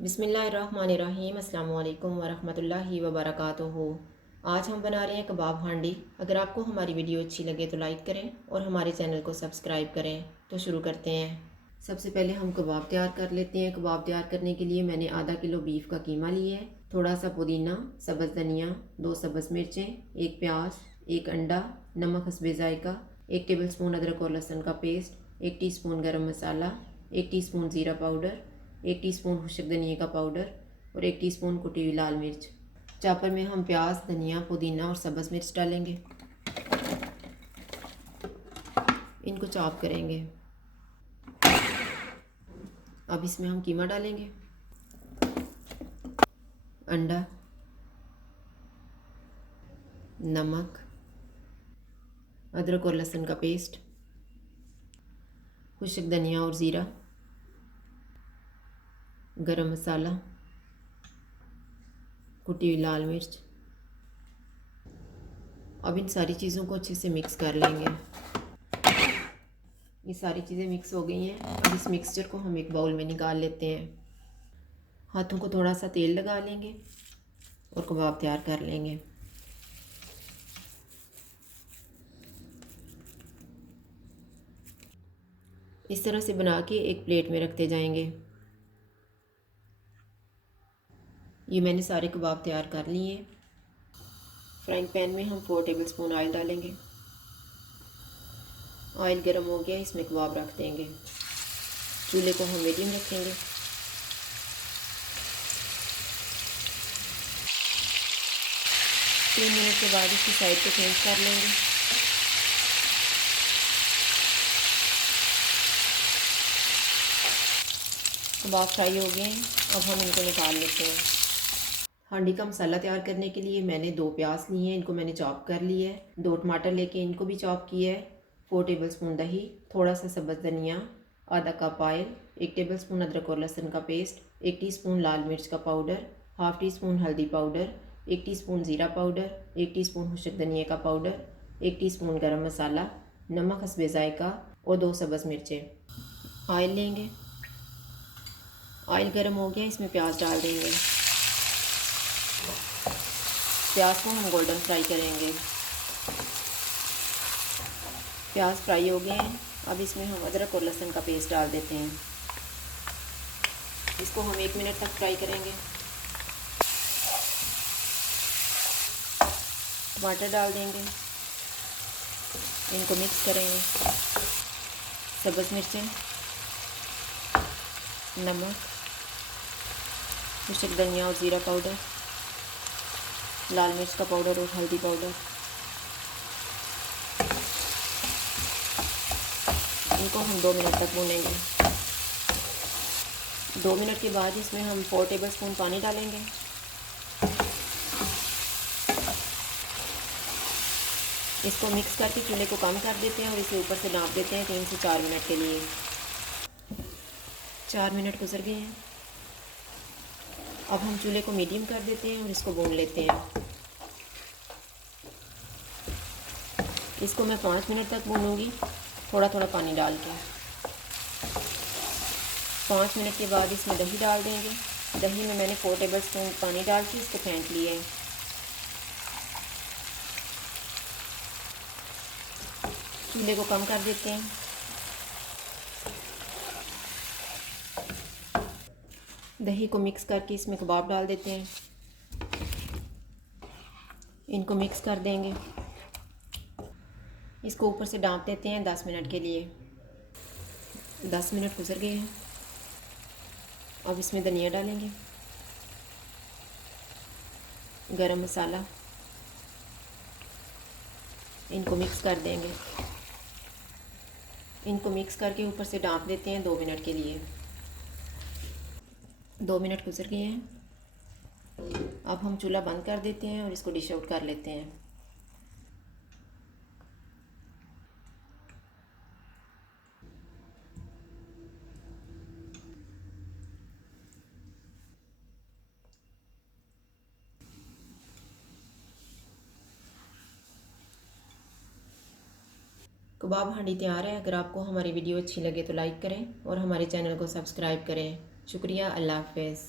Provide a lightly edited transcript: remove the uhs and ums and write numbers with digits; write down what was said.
बिस्मिल्लाहिर्रहमानिर्रहीम अस्सलाम वालेकुम वरहमतुल्लाहि वबरकातुहू। आज हम बना रहे हैं कबाब हांडी। अगर आपको हमारी वीडियो अच्छी लगे तो लाइक करें और हमारे चैनल को सब्सक्राइब करें। तो शुरू करते हैं। सबसे पहले हम कबाब तैयार कर लेते हैं। कबाब तैयार करने के लिए मैंने आधा किलो बीफ का कीमा लिया है, थोड़ा सा पुदीना, सब्ज़ धनिया, 2 सब्ज़ मिर्चें, 1 प्याज, 1 अंडा, नमक हस्बे जायका, 1 टेबलस्पून अदरक और लहसुन का पेस्ट, 1 टीस्पून गरम मसाला, 1 टीस्पून ज़ीरा पाउडर, 1 टीस्पून खुशक धनिया का पाउडर और 1 टीस्पून कुटी हुई लाल मिर्च। चॉपर में हम प्याज, धनिया, पुदीना और सब्ज़ मिर्च डालेंगे। इनको चॉप करेंगे। अब इसमें हम कीमा डालेंगे, अंडा, नमक, अदरक और लहसुन का पेस्ट, खुशक धनिया और ज़ीरा, गरम मसाला, कुटी हुई लाल मिर्च। अब इन सारी चीज़ों को अच्छे से मिक्स कर लेंगे। ये सारी चीज़ें मिक्स हो गई हैं। अब इस मिक्सचर को हम एक बाउल में निकाल लेते हैं। हाथों को थोड़ा सा तेल लगा लेंगे और कबाब तैयार कर लेंगे। इस तरह से बना के एक प्लेट में रखते जाएंगे। ये मैंने सारे कबाब तैयार कर लिए हैं। फ्राइंग पैन में हम 4 टेबलस्पून ऑयल डालेंगे। ऑयल गर्म हो गया, इसमें कबाब रख देंगे। चूल्हे को हम मीडियम रखेंगे। तीन मिनट के बाद इसकी साइड को चेंज कर लेंगे। कबाब फ्राई हो गए हैं। अब हम इनको निकाल लेते हैं। हांडी का मसाला तैयार करने के लिए मैंने 2 प्याज लिए हैं, इनको मैंने चॉप कर लिया है। 2 टमाटर लेके इनको भी चॉप किया है। 4 टेबलस्पून दही, थोड़ा सा सब्ज़ धनिया, आधा कप ऑयल, 1 टेबलस्पून अदरक और लहसुन का पेस्ट, 1 टीस्पून लाल मिर्च का पाउडर, हाफ़ टीस्पून हल्दी पाउडर, 1 टीस्पून ज़ीरा पाउडर, 1 टीस्पून खुशक धनिया का पाउडर, 1 टीस्पून गरम मसाला, नमक हस्बे जायका और 2 सब्ज़ मिर्चें। ऑयल लेंगे। ऑयल गर्म हो गया, इसमें प्याज डाल देंगे। प्याज को हम गोल्डन फ्राई करेंगे। प्याज फ्राई हो गए हैं। अब इसमें हम अदरक और लहसुन का पेस्ट डाल देते हैं। इसको हम 1 मिनट तक फ्राई करेंगे। टमाटर डाल देंगे, इनको मिक्स करेंगे। सब्ज़ मिर्चें, नमक, खुशक धनिया और ज़ीरा पाउडर, लाल मिर्च का पाउडर और हल्दी पाउडर। इनको हम 2 मिनट तक भूनेंगे। 2 मिनट के बाद इसमें हम 4 टेबलस्पून पानी डालेंगे। इसको मिक्स करके चूल्हे को कम कर देते हैं और इसे ऊपर से ढाँप देते हैं 3 से 4 मिनट के लिए। 4 मिनट गुजर गए हैं। अब हम चूल्हे को मीडियम कर देते हैं और इसको भून लेते हैं। इसको मैं 5 मिनट तक भूनूंगी, थोड़ा थोड़ा पानी डाल के। 5 मिनट के बाद इसमें दही डाल देंगे। दही में मैंने 4 टेबलस्पून पानी डाल के इसको फेंट लिए हैं। चूल्हे को कम कर देते हैं। दही को मिक्स करके इसमें कबाब डाल देते हैं। इनको मिक्स कर देंगे। इसको ऊपर से ढाँप देते हैं 10 मिनट के लिए। 10 मिनट गुजर गए हैं। अब इसमें धनिया डालेंगे, गरम मसाला, इनको मिक्स कर देंगे। इनको मिक्स करके ऊपर से ढाँप देते हैं 2 मिनट के लिए। 2 मिनट गुजर गए हैं। अब हम चूल्हा बंद कर देते हैं और इसको डिश आउट कर लेते हैं। कबाब हांडी तैयार है। अगर आपको हमारी वीडियो अच्छी लगे तो लाइक करें और हमारे चैनल को सब्सक्राइब करें। शुक्रिया। अल्लाह हाफ़िज़।